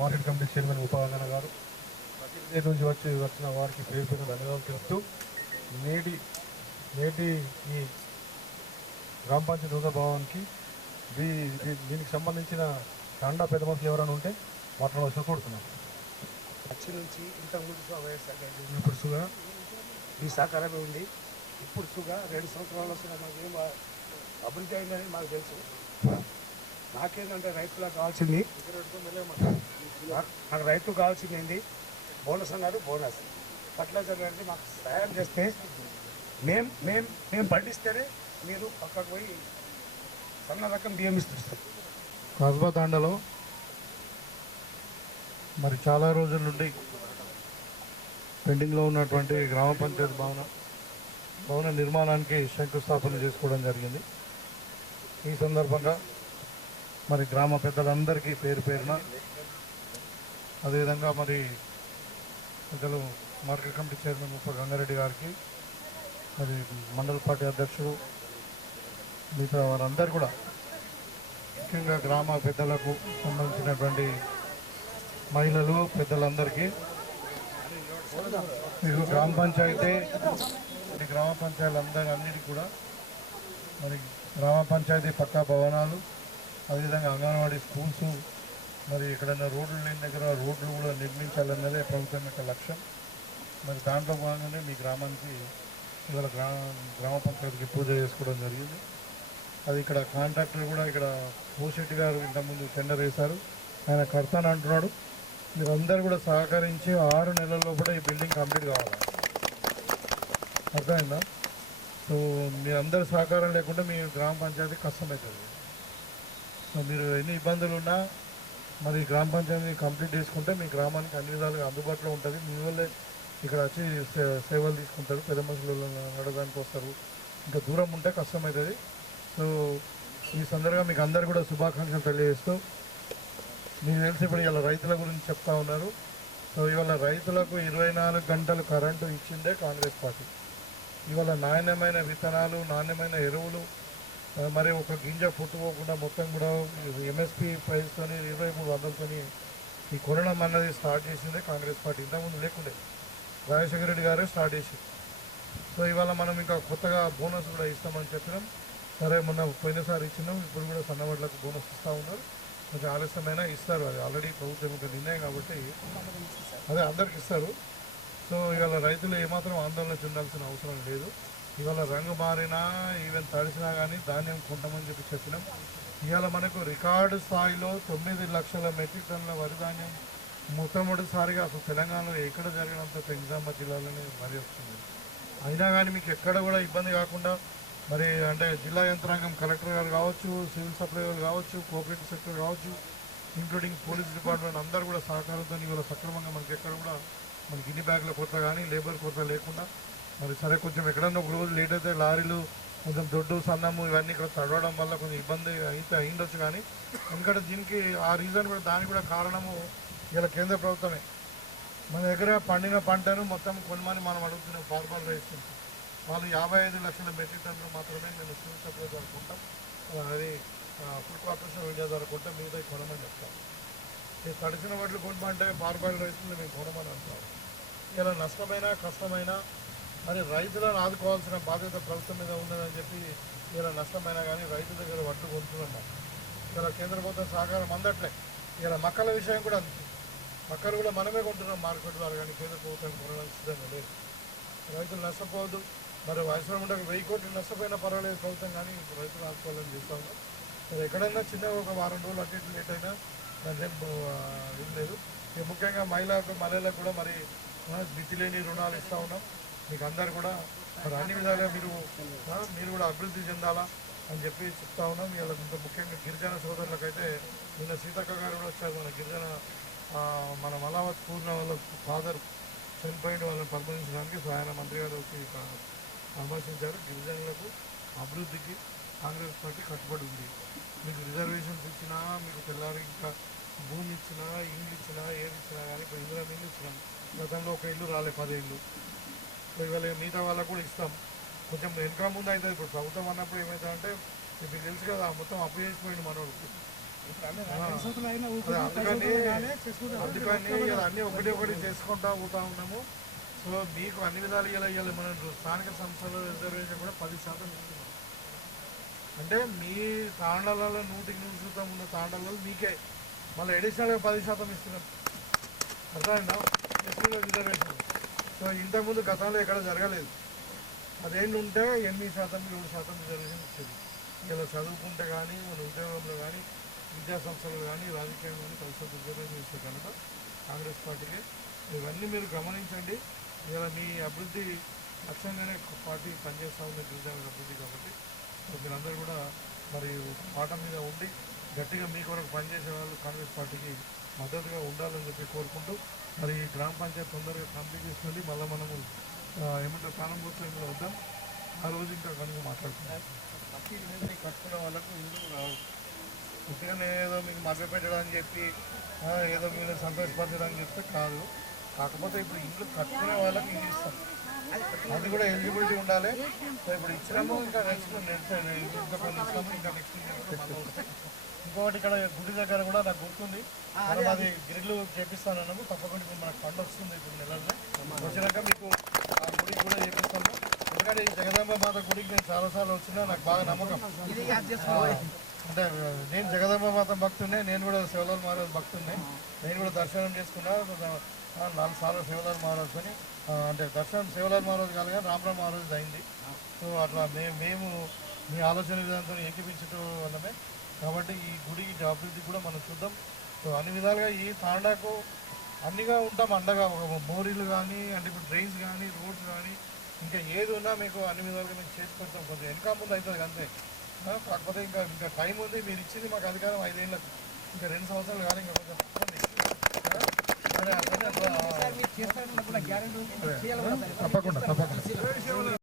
Market committee chairman ఉపాధన గారు ప్రతి నుంచి వచ్చి వచ్చిన వారికి పేరు పేరు ధన్యవాదాలు తెలుపుతూ నేటి నేటి ఈ గ్రామ పంచాయతీ నూతన భవన్కి దీనికి సంబంధించిన తండా పెద్ద మనుషులు ఎవరైనా ఉంటే మాట్లాడవలసిన కోరుతున్నాను వచ్చి నుంచి ఇంతకుముందు వైఎస్ఆర్ ఉన్నప్పుడు సుగా? ఈ సహకారమే ఉంది. ఇప్పుడు సుగా రెండు సంవత్సరాల సుగా మాకు ఏం అభివృద్ధి అయిందని మాకు తెలుసు. నాకేంటంటే రైతులకు కావాల్సింది. నాకు- రైతు కావాల్సింది ఏంటి బోనస్ అన్నారు బోనస్. ఫర్టిలైజర్ అంటే మాకు సహాయం చేస్తే మేం మేం మేము పండిస్తేనే మీరు పక్కకు పోయి సన్న రకం బియ్యం ఇస్తారు కస్బా తాండలో మరి చాలా రోజుల నుండి పెండింగ్లో ఉన్నటువంటి గ్రామ పంచాయతీ భవన భవన నిర్మాణానికి శంకుస్థాపన చేసుకోవడం జరిగింది. ఈ సందర్భంగా మరి గ్రామ పెద్దలందరికీ పేరు పేరున అదేవిధంగా మరి పెద్దలు మార్కెట్ కమిటీ చైర్మన్ ఉప గంగారెడ్డి గారికి మరి మండల పార్టీ అధ్యక్షుడు మిగతా వారందరూ కూడా ముఖ్యంగా గ్రామ పెద్దలకు సంబంధించినటువంటి మహిళలు పెద్దలందరికీ మీకు గ్రామ పంచాయతీ ఈ గ్రామ పంచాయతీలందరి అన్నిటికీ కూడా మరి గ్రామ పంచాయతీ పక్కా భవనాలు అదేవిధంగా అంగన్వాడీ స్కూల్స్ మరి ఎక్కడన్నా రోడ్లు లేని దగ్గర రోడ్లు కూడా నిర్మించాలన్నదే ప్రభుత్వం యొక్క లక్ష్యం. మరి దాంట్లో భాగంగానే మీ గ్రామానికి ఇవాళ గ్రామ గ్రామ పంచాయతీకి పూజ చేసుకోవడం జరిగింది. అది ఇక్కడ కాంట్రాక్టర్ కూడా ఇక్కడ భూశెట్టి గారు ఇంతకుముందు టెండర్ వేశారు. ఆయన కడతాను అంటున్నాడు. మీరందరూ కూడా సహకరించి ఆరు నెలల లోపల ఈ బిల్డింగ్ కంప్లీట్ కావాలి. అర్థమైందా? సో మీరందరి సహకారం లేకుండా మీ గ్రామ పంచాయతీ కష్టమవుతుంది. సో మీరు ఎన్ని ఇబ్బందులు ఉన్నా మరి గ్రామ పంచాయతీ కంప్లీట్ చేసుకుంటే మీ గ్రామానికి అన్ని విధాలుగా అందుబాటులో ఉంటుంది. మీ వల్లే ఇక్కడ వచ్చి సే- సేవలు తీసుకుంటారు. పెద్ద మనుషులు నడవడానికి వస్తారు. ఇంకా దూరం ఉంటే కష్టమవుతుంది. సో ఈ సందర్భంగా మీకు అందరు కూడా శుభాకాంక్షలు తెలియజేస్తూ మీకు తెలిసి ఇప్పుడు ఇవాళ రైతుల గురించి చెప్తా ఉన్నారు. సో ఇవాళ రైతులకు ఇరవై నాలుగు గంటలు కరెంటు ఇచ్చిందే కాంగ్రెస్ పార్టీ. ఇవాళ నాణ్యమైన విత్తనాలు నాణ్యమైన ఎరువులు మరి ఒక గింజ పుట్టుకోకుండా మొత్తం కూడా ఎంఎస్పి ప్రైస్తో ఇరవై మూడు వందలతోని ఈ కొనడం అన్నది స్టార్ట్ చేసిందే కాంగ్రెస్ పార్టీ. ఇంతకుముందు లేకుండే. రాజశేఖర రెడ్డి గారే స్టార్ట్ చేసింది సో ఇవాళ మనం ఇంకా కొత్తగా బోనస్ కూడా ఇస్తామని చెప్పినాం. సరే మొన్న పోయినసారి ఇచ్చినాం. ఇప్పుడు కూడా సన్నవాళ్ళకు బోనస్ ఇస్తూ ఉన్నారు. కొంచెం ఆలస్యమైన ఇస్తారు. అది ఆల్రెడీ ప్రభుత్వం యొక్క నిర్ణయం కాబట్టి అదే అందరికి ఇస్తారు. సో ఇవాళ రైతులు ఏమాత్రం ఆందోళన చెందాల్సిన అవసరం లేదు. ఇవాళ రంగు మారినా ఈవెన్ తడిసినా కానీ ధాన్యం కొంటామని చెప్పి చెప్పినాం. ఇవాళ మనకు రికార్డు స్థాయిలో తొమ్మిది లక్షల మెట్రిక్ టన్నుల వరి ధాన్యం మొట్టమొదటిసారిగా అసలు తెలంగాణలో ఎక్కడ జరిగినంత నిజామాబాద్ జిల్లాలోనే వరి వస్తుంది. అయినా కానీ మీకు ఎక్కడ కూడా ఇబ్బంది కాకుండా మరి అంటే జిల్లా యంత్రాంగం కలెక్టర్ గారు కావచ్చు సివిల్ సప్లై వాళ్ళు కావచ్చు కోఆపరేటివ్ సెక్టర్ కావచ్చు ఇంక్లూడింగ్ పోలీస్ డిపార్ట్మెంట్ అందరూ కూడా సహకారంతో ఇవాళ సక్రమంగా మనకి ఎక్కడ కూడా మనకి ఇన్ని బ్యాగుల కొరత కానీ లేబర్ కొరత లేకుండా మరి సరే కొంచెం ఎక్కడన్నా ఒక రోజు లేట్ అయితే లారీలు కొంచెం దొడ్డు సన్నము ఇవన్నీ ఇక్కడ తడవడం వల్ల కొంచెం ఇబ్బంది అయితే అయిండొచ్చు కానీ ఎందుకంటే దీనికి ఆ రీజన్ కూడా దానికి కూడా కారణము ఇలా కేంద్ర ప్రభుత్వమే. మన దగ్గర పండిన పంటను మొత్తం కొనమని మనం అడుగుతున్నాం ఫార్మర్ రైస్. వాళ్ళు యాభై ఐదు లక్షల మెట్రిక్ టన్నులు మాత్రమే నేను సివిల్ సప్లై జరుపుకుంటాం అది ఫుడ్ కార్పొరేషన్ ఆఫ్ ఇండియా జరుపుకుంటాం మిగతా కొనమని చెప్తాం. ఈ తడిసిన వడ్లు కొనమంటే ఫార్మర్ రైస్ మేము కొనమని అంటాం. ఇలా నష్టమైన కష్టమైన మరి రైతులను ఆదుకోవాల్సిన బాధ్యత ప్రభుత్వం మీద ఉన్నదని చెప్పి ఇలా నష్టమైనా కానీ రైతు దగ్గర వడ్లు కొంటున్నాం ఇలా కేంద్ర ప్రభుత్వం సహకారం అందట్లే. ఇలా మక్కల విషయం కూడా అంతే. మక్కలు కూడా మనమే కొంటున్నాం మార్కెట్ ద్వారా కానీ కేంద్ర ప్రభుత్వం కొనడానికి సిద్ధంగా లేదు. రైతులు నష్టపోవద్దు. మరి అవసరం ఉండక వెయ్యి కోట్లు నష్టపోయినా పర్వాలేదు ప్రభుత్వం కానీ ఇప్పుడు రైతులు ఆదుకోవాలని చూస్తా ఉన్నాం. మరి ఎక్కడైనా చిన్న ఒక వారం రోజులు అటు ఇటు లేట్ అయినా దాని ఏం లేదు. ముఖ్యంగా మహిళలకు మహిళలకు కూడా మరి బిజిలేని లేని రుణాలు ఇస్తూ ఉన్నాం. మీకు అందరు కూడా మరి అన్ని విధాలుగా మీరు మీరు కూడా అభివృద్ధి చెందాలా అని చెప్పి చెప్తా ఉన్నాం. ఇలా ఇంత ముఖ్యంగా గిరిజన సోదరులకైతే నిన్న సీతక్క గారు కూడా వచ్చారు. మన గిరిజన మన మలావత్ పూర్ణ వాళ్ళ ఫాదర్ చనిపోయిన వాళ్ళని పరిపాలించడానికి సో ఆయన మంత్రి గారికి వచ్చి పరామర్శించారు. గిరిజనులకు అభివృద్ధికి కాంగ్రెస్ పార్టీ కట్టుబడి ఉంది. మీకు రిజర్వేషన్స్ ఇచ్చినా మీకు తెల్లారి ఇంకా భూమి ఇచ్చినా ఇల్లు ఇచ్చినా ఏది ఇచ్చినా కానీ ఇప్పుడు ఇందులో ఇల్లు ఇచ్చినాం. గతంలో ఒక ఇల్లు రాలే పది ఇల్లు ఇవాళ మిగతా వాళ్ళకు కూడా ఇస్తాం. కొంచెం వెనక ముందు అవుతుంది. ఇప్పుడు ప్రభుత్వం అన్నప్పుడు ఏమవుతుందంటే మీకు తెలుసు కదా మొత్తం అప్పు చేసిపోయింది మనోడు ఇప్పుడు అన్నీ రెండు సంవత్సరాలు అయినా అదే ఊరుకుంటాం, పది అందుకని. అందుకని ఇలా అన్ని ఒకటి ఒకటి చేసుకుంటా పోతా ఉన్నాము. సో మీకు అన్ని విధాలు ఇలా ఇవ్వాలి మన స్థానిక సంస్థల రిజర్వేషన్ కూడా పది శాతం ఇస్తున్నాం. అంటే మీ తాండాలలో నూటికి నూరు శాతం ఉన్న తాండాలలో మీకే. మళ్ళీ అడిషనల్గా పది శాతం ఇస్తున్నాం. అర్థమైందా? రిజర్వేషన్ సో ఇంతకుముందు గతంలో ఎక్కడ జరగలేదు. అదేంటి ఉంటే ఎనిమిది శాతం ఏడు శాతం రిజర్వేషన్ ఇచ్చేది ఇలా చదువుకుంటే కానీ మన ఉద్యోగంలో కానీ విద్యాసంస్థలు కానీ రాజకీయంలో కానీ కలిసి రిజర్వేషన్ ఇస్తే కనుక కాంగ్రెస్ పార్టీకి. ఇవన్నీ మీరు గమనించండి. ఇలా మీ అభివృద్ధి లక్ష్యంగానే పార్టీ పనిచేస్తూ ఉంది గిరిజనుల అభివృద్ధి కాబట్టి. సో మీరందరూ కూడా మరి పాట మీద ఉండి గట్టిగా మీ కొరకు పనిచేసే వాళ్ళు కాంగ్రెస్ పార్టీకి మద్దతుగా ఉండాలని చెప్పి కోరుకుంటూ మరి ఈ గ్రామ పంచాయతీ తొందరగా కంప్లీట్ చేసుకొని మళ్ళీ మనము ఆ, ఏమంటారు ప్రారంభోత్సవంలో వద్దాం. ఆ రోజు ఇంకా కనుక మాట్లాడుతున్నాం ప్రతి ఇల్లు కట్టుకునే వాళ్ళకు ఇల్లు రావు. పుట్టిగానే ఏదో మీకు మభ్య పెట్టడానికి చెప్పి ఏదో మీరు సంతోషపరచడానికి చెప్తే కాదు. కాకపోతే ఇప్పుడు ఇల్లు కట్టుకునే వాళ్ళకి ఇల్లు ఇస్తాం. అది కూడా ఎలిజిబిలిటీ ఉండాలి. సో ఇప్పుడు ఇచ్చినాము ఇంకా నెక్స్ట్ నెక్స్ట్ ఇంకా కొన్ని ఇస్తాము ఇంకా నెక్స్ట్ ఇంకొకటి ఇక్కడ గుడి దగ్గర కూడా నాకు గుర్తుంది. మనం అది గ్రిల్లు చేపిస్తానన్నాము. తప్పకుండా ఇప్పుడు మనకు ఫండ్ వస్తుంది ఇప్పుడు నెలల్లో. వచ్చినాక మీకు ఆ గుడికి కూడా చేపిస్తాను. ఎందుకంటే ఈ జగదాంబ మాత గుడికి నేను చాలాసార్లు వచ్చినా నాకు బాగా నమ్మకం. అంటే నేను జగదాంబ మాత భక్తున్నే నేను కూడా శివలాల్ మహారాజ్ భక్తున్నే. నేను కూడా దర్శనం చేసుకున్నా నాలుగు సార్లు శివలాల్ మహారాజ్ అని అంటే దర్శనం శివలాల్ మహారాజ్ కాదు కానీ రామరామ్ మహారాజ్ అయింది. సో అట్లా మే మేము మీ ఆలోచన విధానంతో ఏకీపించడం వల్లనే కాబట్టి ఈ గుడి అభివృద్ధి కూడా మనం చూద్దాం. సో అన్ని విధాలుగా ఈ తాండాకు అన్నిగా ఉంటాం అండగా. ఒక మోరీలు కానీ అంటే ఇప్పుడు డ్రైన్స్ కానీ రోడ్స్ కానీ ఇంకా ఏది ఉన్నా మీకు అన్ని విధాలుగా మేము చేసి పెడతాం. కొంచెం వెనక ముందు అవుతుంది అంతే. కాకపోతే ఇంకా ఇంకా టైం ఉంది. మీరు ఇచ్చింది మాకు అధికారం ఐదేళ్ళకు. ఇంకా రెండు సంవత్సరాలు కానీ ఇంకా కొంచెం. తప్పకుండా తప్పకుండా.